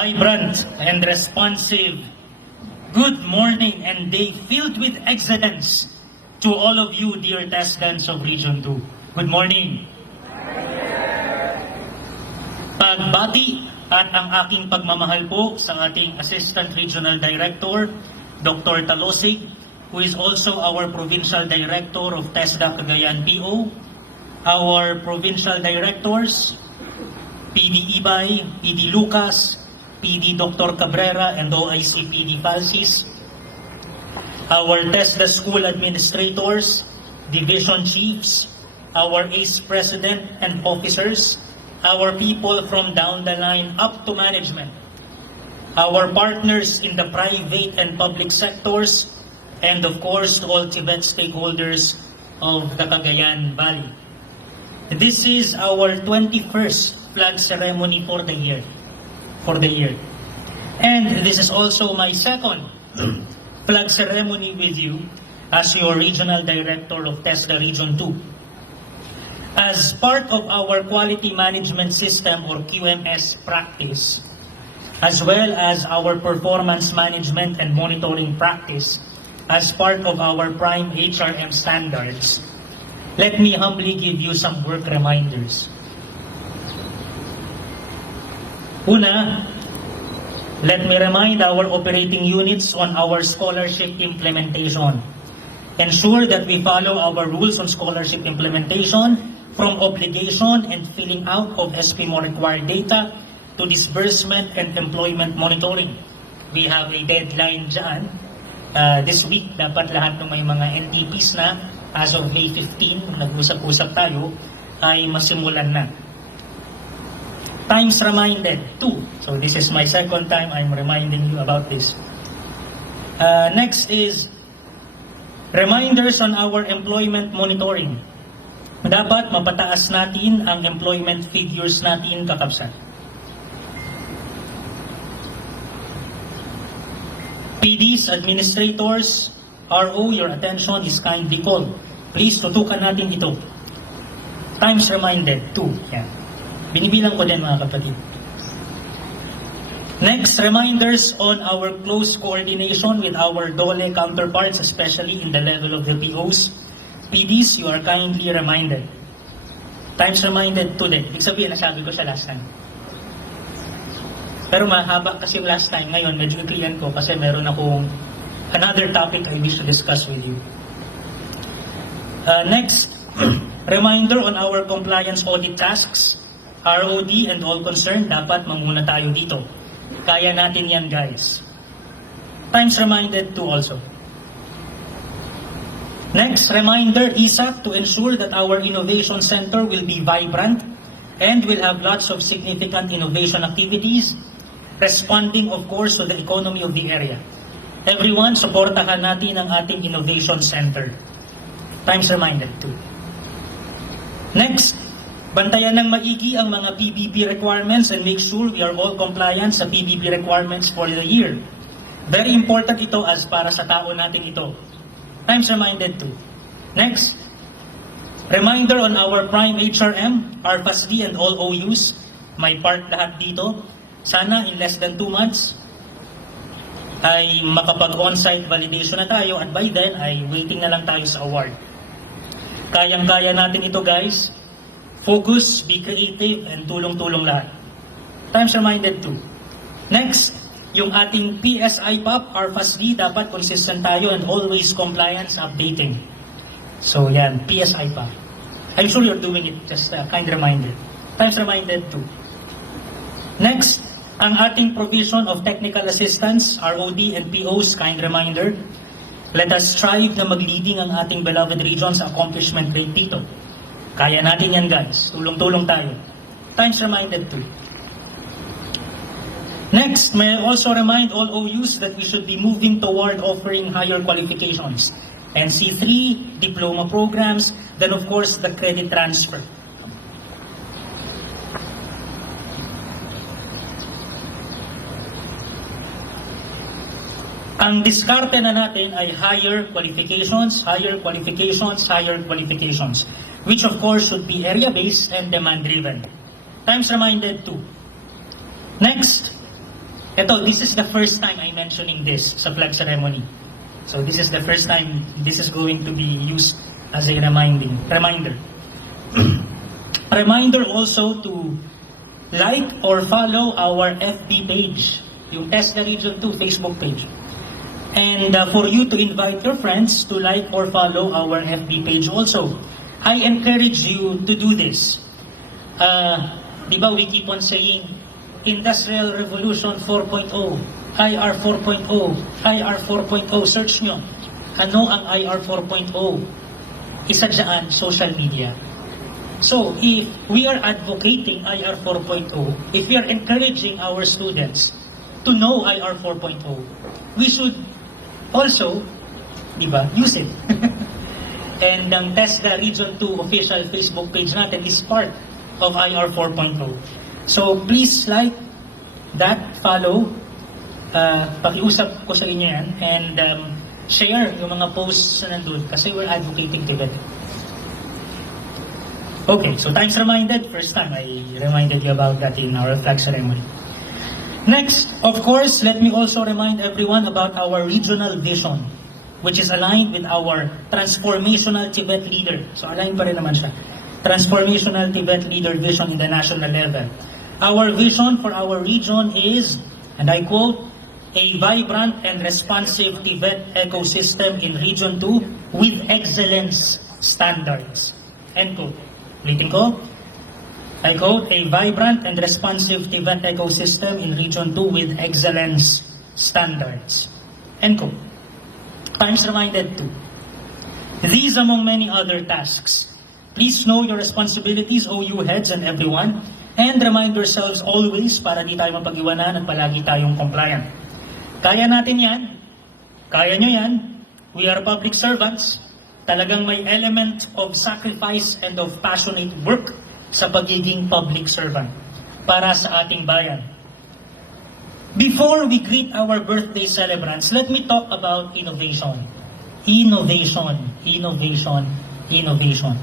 vibrant and responsive good morning and day filled with excellence to all of you, dear TESDANs of Region 2. Good morning. Pagbati at ang aking pagmamahal po sa ating Assistant Regional Director, Dr. Talosig, who is also our Provincial Director of TESDA Cagayan PO, our Provincial Directors, PD Ibay, PD Lucas, PD Dr. Cabrera, and OIC PD Falsis, our TESDA School Administrators, Division Chiefs, our ACE President and officers, our people from down the line up to management, our partners in the private and public sectors, and of course to all Tibet stakeholders of the Cagayan Valley. This is our 21st flag ceremony for the year. And this is also my second flag ceremony with you as your Regional Director of TESDA Region 2. As part of our Quality Management System or QMS practice, as well as our Performance Management and Monitoring practice, as part of our Prime HRM standards, let me humbly give you some work reminders. Una, let me remind our operating units on our scholarship implementation. Ensure that we follow our rules on scholarship implementation, from obligation and filling out of SPMO required data to disbursement and employment monitoring. We have a deadline dyan. This week, dapat lahat ng may mga NTPs na as of May 15, nag-usap-usap tayo, ay masimulan na. Times reminded, too. So this is my second time I'm reminding you about this. Next is reminders on our employment monitoring. Dapat mapataas natin ang employment figures natin, kakabsat. PDs, administrators, RO, your attention is kindly called. Please, tutukan natin ito. Times reminded, too. Yan. Binibilang ko din, mga kapatid. Next, reminders on our close coordination with our DOLE counterparts, especially in the level of the POs. PDs, you are kindly reminded. Times reminded today. Ibig sabihin, nasabi ko siya last time. Pero mahaba kasi last time. Ngayon, medyo i-clean ko kasi meron akong another topic I wish to discuss with you. Next, reminder on our compliance audit tasks. ROD and all concerned, dapat manguna tayo dito. Kaya natin yan, guys. Times reminded too also. Next, reminder, ISAC, to ensure that our innovation center will be vibrant and will have lots of significant innovation activities, responding, of course, to the economy of the area. Everyone, supportahan natin ang ating innovation center. Times reminded too. Next, bantayan ng maigi ang mga PBB requirements and make sure we are all compliant sa PBB requirements for the year. Very important ito as para sa tao natin ito. Times reminded too. Next, reminder on our Prime HRM, our FASD and all OUs. May part lahat dito. Sana in less than 2 months ay makapag-on-site validation na tayo at by then ay waiting na lang tayo sa award. Kayang-kaya natin ito, guys. Focus, be creative, and tulong-tulong lahat. Times reminded too. Next, yung ating PSI-PAP, our FASD, dapat consistent tayo and always compliance updating. So yan, PSI-PAP. I'm sure you're doing it, just a kind reminder. Times reminded too. Next, ang ating provision of technical assistance, ROD and POs, kind reminder. Let us strive na mag-leading ang ating beloved region sa accomplishment rate dito. Kaya natin yan, guys. Tulong-tulong tayo. Times reminded too. Next, may I also remind all OUs that we should be moving toward offering higher qualifications. NC3, diploma programs, then of course the credit transfer. Ang diskarte na natin ay higher qualifications, higher qualifications, higher qualifications, which of course should be area-based and demand-driven. Times reminded too. Next, Ito, this is the first time I'm mentioning this sa flag ceremony. So this is the first time this is going to be used as a reminder. Reminder also to like or follow our FB page, yung TESDA Region 2 Facebook page. And for you to invite your friends to like or follow our FB page also. I encourage you to do this. Di ba we keep on saying, Industrial Revolution 4.0, IR 4.0, IR 4.0, search nyo. Ano ang IR 4.0? Isa dyan, social media. So, if we are advocating IR 4.0, if we are encouraging our students to know IR 4.0, we should also, di ba, use it. And ang TESDA Region 2 official Facebook page natin is part of IR 4.0. So, please like that, follow, pakiusap ko sa inyo yan, and share yung mga posts na nandun kasi we're advocating Tibet. Okay, so times reminded, first time I reminded you about that in our flag ceremony. Next, of course, let me also remind everyone about our regional vision, which is aligned with our transformational Tibet leader. So aligned pa rin naman siya. Transformational Tibet leader vision in the national level. Our vision for our region is, and I quote, a vibrant and responsive Tibet ecosystem in Region 2 with excellence standards. End quote. Ulitin ko. I quote, a vibrant and responsive Tibet ecosystem in Region 2 with excellence standards. End quote. Times reminded too. These among many other tasks. Please know your responsibilities, OU heads and everyone, and remind yourselves always para di tayo mapag-iwanan at palagi tayong compliant. Kaya natin yan. Kaya nyo yan. We are public servants. Talagang may element of sacrifice and of passionate work sa pagiging public servant para sa ating bayan. Before we greet our birthday celebrants, let me talk about innovation. Innovation, innovation, innovation.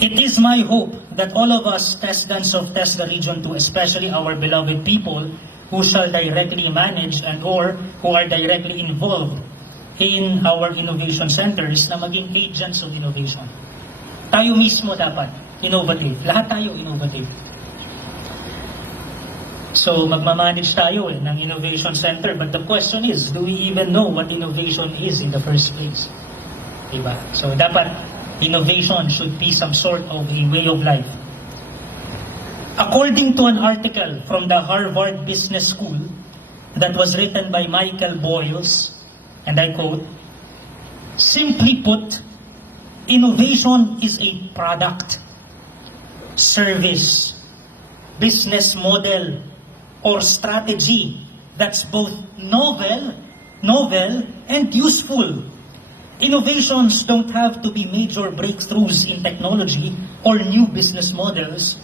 It is my hope that all of us TESDans of TESDA Region 2, especially our beloved people who shall directly manage and or who are directly involved in our innovation centers na maging agents of innovation. Tayo mismo dapat innovative. Lahat tayo innovative. So magmamanage tayo ng innovation center, but the question is, do we even know what innovation is in the first place? Diba? So dapat innovation should be some sort of a way of life. According to an article from the Harvard Business School that was written by Michael Boyles, and I quote, simply put, innovation is a product, service, business model, or strategy that's both novel and useful. Innovations don't have to be major breakthroughs in technology or new business models.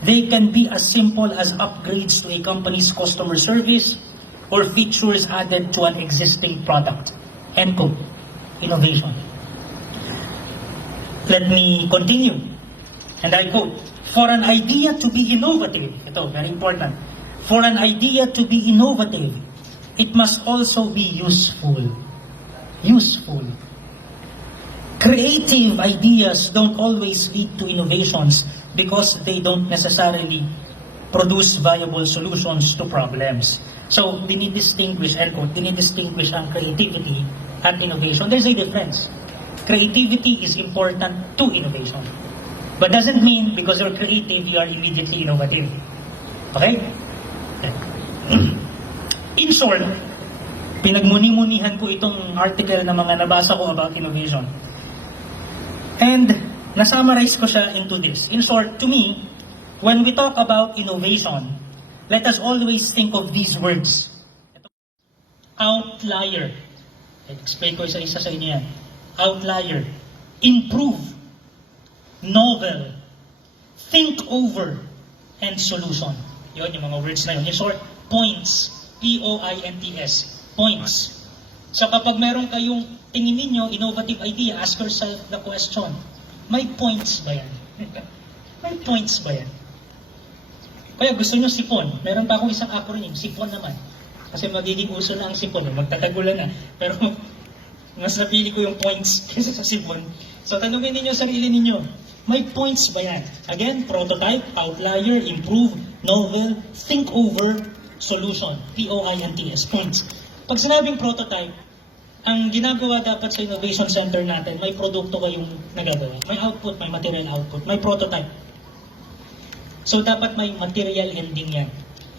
They can be as simple as upgrades to a company's customer service or features added to an existing product. End quote. Innovation. Let me continue. And I quote, for an idea to be innovative, ito, very important, for an idea to be innovative, it must also be useful. Useful. Creative ideas don't always lead to innovations because they don't necessarily produce viable solutions to problems. So, dinidistinguish, end quote, dinidistinguish ang creativity at innovation. There's a difference. Creativity is important to innovation. But doesn't mean because you're creative, you are immediately innovative. Okay? In short, pinagmuni-munihan ko itong article na mga nabasa ko about innovation. And nasummarize ko siya into this. In short, to me, when we talk about innovation, let us always think of these words. Outlier. Explain ko isa-isa sa inyo yan. Outlier. Improve. Novel. Think over. And solution. Yun, yung mga words na yun. In short, points. P.O.I.N.T.S. Points. So kapag meron kayong tingin ninyo, innovative idea, ask yourself the question, may points ba yan? May points ba yan? Kaya gusto nyo sipon. Meron pa akong isang acronym, sipon naman. Kasi magiging uso na ang sipon, magtatagulan na. Pero mas napili ko yung points kaysa sa sipon. So tanungin ninyo sarili ninyo, may points ba yan? Again, prototype, outlier, improve, novel, think over, solution. P.O.I.N.T.S. Points. Pag sinabing prototype, ang ginagawa dapat sa innovation center natin, may produkto kayong nagagawa. May output, may material output, may prototype. So dapat may material ending yan,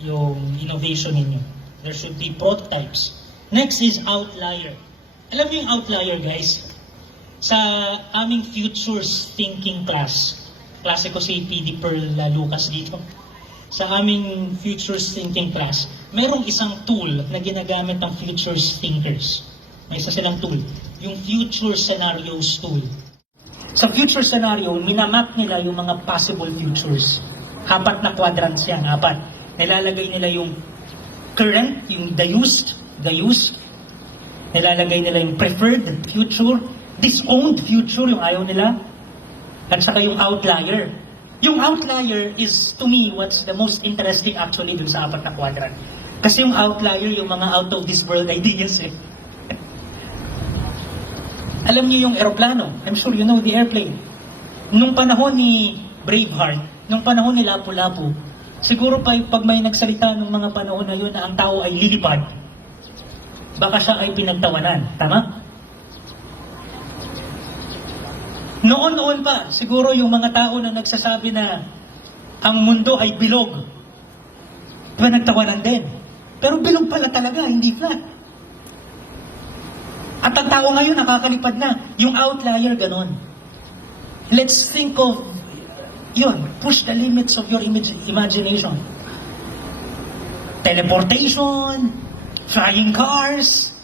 yung innovation ninyo. There should be prototypes. Next is outlier. Alam niyo yung outlier, guys? Sa aming futures thinking class, klase ko si PD Perla Lucas dito. Sa aming futures thinking class, merong isang tool na ginagamit ng futures thinkers. May isa silang tool, yung future scenarios tool. Sa future scenario, minamap nila yung mga possible futures. 4 na quadrants yan, 4. Nilalagay nila yung current, yung the used, nilalagay nila yung preferred future, disowned future, yung ayaw nila, at saka yung outlier. Yung outlier is, to me, what's the most interesting actually dun sa 4 na quadrant. Kasi yung outlier, yung mga out of this world ideas eh. Alam niyo yung aeroplano, I'm sure you know the airplane. Nung panahon ni Braveheart, nung panahon ni Lapu-Lapu, siguro pag may nagsalita ng mga panahon na yun na ang tao ay lilipad, baka siya ay pinagtawanan. Tama? Noon-noon pa, siguro yung mga tao na nagsasabi na ang mundo ay bilog, pinagtawanan din. Pero bilog pala talaga, hindi flat. At ang tao ngayon nakakalipad na. Yung outlier, ganon. Let's think of yun, push the limits of your imagination. Teleportation, flying cars,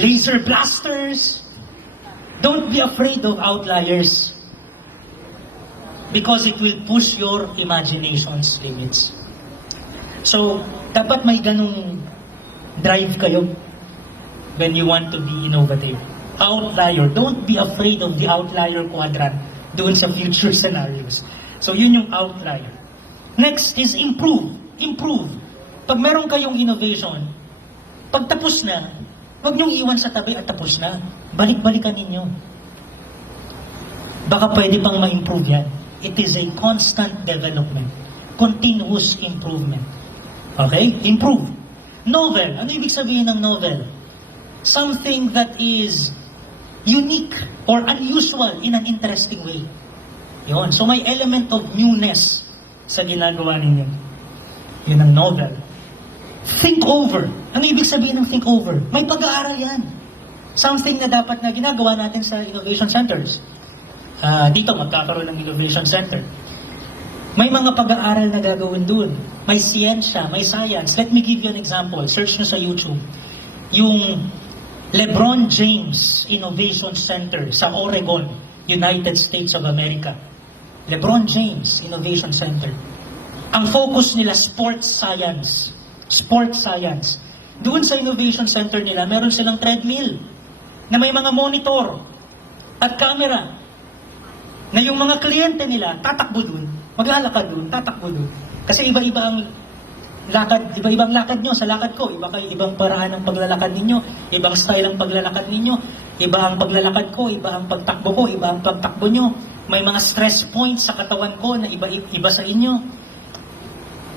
laser blasters. Don't be afraid of outliers because it will push your imagination's limits. So, dapat may ganung drive kayo when you want to be innovative. Outlier. Don't be afraid of the outlier quadrant doon sa future scenarios. So, yun yung outlier. Next is improve. Improve. Pag meron kayong innovation, pag tapos na, huwag niyong iwan sa tabi at tapos na. Balik-balikan ninyo. Baka pwede pang ma-improve yan. It is a constant development. Continuous improvement. Okay? Improve. Novel. Ano ibig sabihin ng novel? Something that is unique or unusual in an interesting way. Yun. So may element of newness sa ginagawa ninyo. Yun ang novel. Think over. Ang ibig sabihin ng think over? May pag-aaral yan. Something na dapat na ginagawa natin sa innovation centers. Dito magkakaroon ng innovation center. May mga pag-aaral na gagawin dun. May siyensya, may science. Let me give you an example. Search nyo sa YouTube. Yung LeBron James Innovation Center sa Oregon, United States of America. LeBron James Innovation Center. Ang focus nila, sports science. Sports science. Doon sa Innovation Center nila, meron silang treadmill na may mga monitor at camera na yung mga kliyente nila tatakbo doon, maglalakad doon, tatakbo doon. Kasi iba-iba ang lakad, iba-ibang lakad nyo sa lakad ko, ibang paraan ng paglalakad ninyo, ibang style ang paglalakad ninyo, iba ang paglalakad ko, iba ang pagtakbo ko, iba ang pagtakbo nyo. May mga stress points sa katawan ko na iba sa inyo.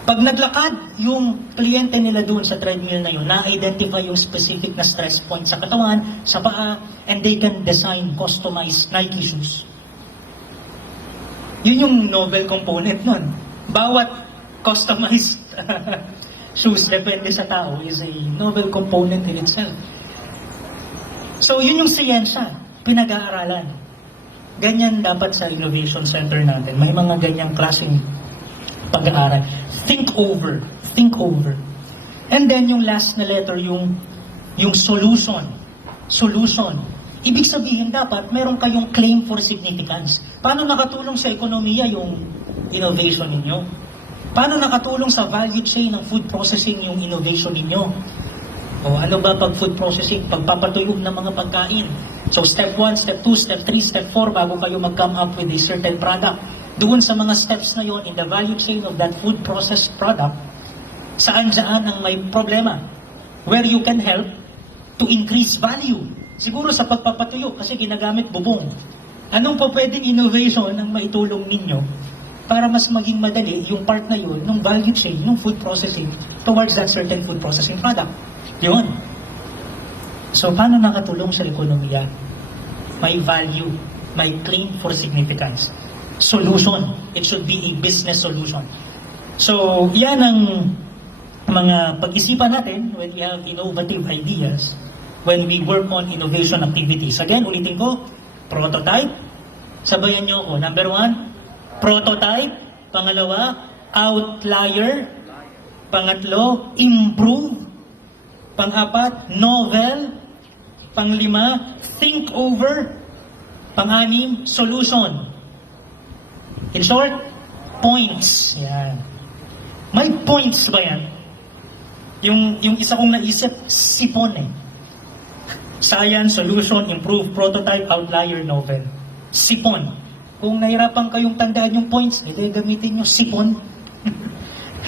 Pag naglakad, yung kliyente nila doon sa treadmill na yun, na-identify yung specific na stress point sa katawan, sa paa, and they can design customized Nike shoes. Yun yung novel component nun. Bawat customized shoes, depende sa tao, is a novel component in itself. So, yun yung siyensya, pinag-aaralan. Ganyan dapat sa innovation center natin. May mga ganyang klaseng pag-aaral. Think over. Think over. And then yung last na letter, yung solution. Solution. Ibig sabihin dapat, meron kayong claim for significance. Paano nakatulong sa ekonomiya yung innovation ninyo? Paano nakatulong sa value chain ng food processing yung innovation ninyo? O ano ba pag food processing? Pagpapatuyog ng mga pagkain. So step 1, step 2, step 3, step 4, bago kayo mag-come up with a certain product. doon sa mga steps na yon in the value chain of that food processed product, saan dyan ang may problema, where you can help to increase value. Siguro sa pagpapatuyo, kasi ginagamit bubong. Anong po pwedeng innovation ang maitulong ninyo para mas maging madali yung part na yun ng value chain, ng food processing towards that certain food processing product? Yun. So, paano nakatulong sa ekonomiya? May value, may claim for significance. Solution. It should be a business solution. So, yan ang mga pag-isipan natin when we have innovative ideas, when we work on innovation activities. Again, ulitin ko, prototype. Sabayan nyo ako. Number 1, prototype. Pangalawa, outlier. Pangatlo, improve. Pang-apat, novel. Pang-lima, think over. Pang-anim, solution. In short, points. Yan. May points ba yan? Yung isa kong naisip, sipon eh. Science, solution, improve, prototype, outlier, novel. Sipon. Kung nahirapan kayong tandaan yung points, edi gamitin nyo sipon.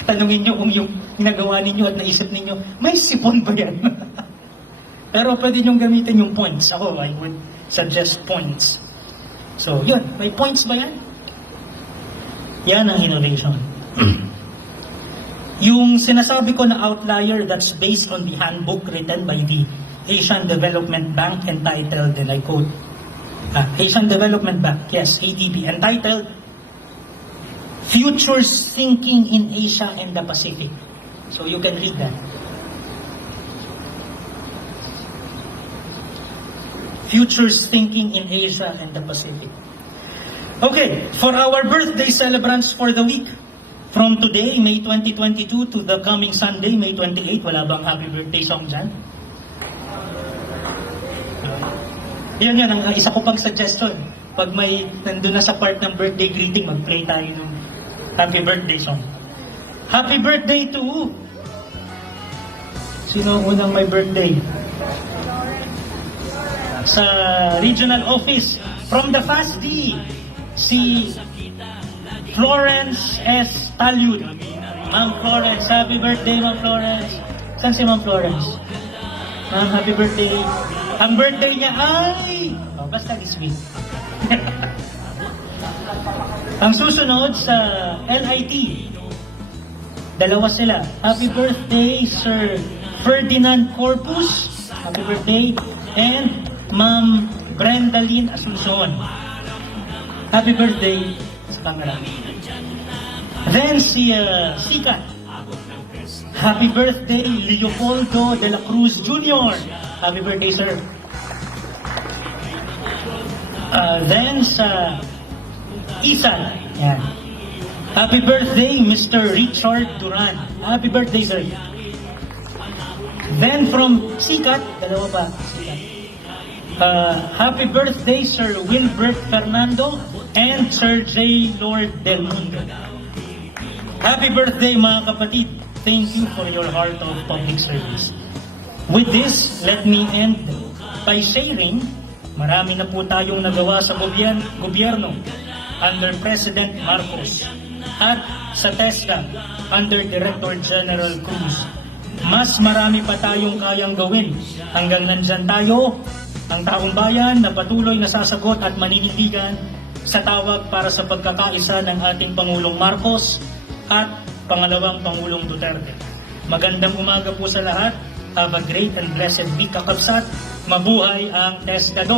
Tanungin nyo kung yung ginagawa ninyo at naisip ninyo, may sipon ba yan? Pero pwede nyo gamitin yung points. Ako, I would suggest points. So, yun. May points ba yan? Yan ang innovation. Yung sinasabi ko na outlier, that's based on the handbook written by the Asian Development Bank entitled, and I quote, Asian Development Bank, yes, ADB, entitled Futures Thinking in Asia and the Pacific. So you can read that. Futures Thinking in Asia and the Pacific. Okay, for our birthday celebrants for the week, from today, May 2022, to the coming Sunday, May 28, wala bang happy birthday song dyan? Yan, ang isa ko pang suggestion. Pag may nandun na sa part ng birthday greeting, mag-play tayo ng happy birthday song. Happy birthday to... Sino ang unang may birthday? Sa regional office, from the FASD, si Florence S. Talyud. Ma'am Florence, happy birthday, Ma'am Florence. Saan si Ma'am Florence? Ma'am, happy birthday. Ang birthday niya ay... Oh, basta this week. Ang susunod sa LIT, dalawa sila. Happy birthday, Sir Ferdinand Corpus. Happy birthday. And Ma'am Brendalyn Asuncion. Happy birthday sa camera. Then si Sikat. Happy birthday, Leopoldo de la Cruz Jr. Happy birthday, sir. Then sa Isan. Yan. Happy birthday, Mr. Richard Duran. Happy birthday, sir. Then from Sikat, dalawa pa, Sikat. Happy birthday, Sir Wilbert Fernando and Sir J. Lord Del Mundo. Happy birthday, mga kapatid. Thank you for your heart of public service. With this, let me end by sharing, marami na po tayong nagawa sa gobyerno under President Marcos at sa TESDA under Director General Cruz. Mas marami pa tayong kayang gawin hanggang nandyan tayo, ang taong bayan na patuloy na sasagot at maninindigan sa tawag para sa pagkakaisa ng ating Pangulong Marcos at Pangalawang Pangulong Duterte. Magandang umaga po sa lahat. Have a great and blessed week, kakabsat. Mabuhay ang TESDA 2.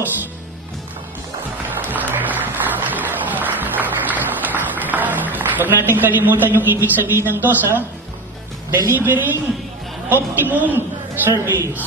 Huwag natin kalimutan yung ibig sabihin ng DOS, ha? Delivering optimum service.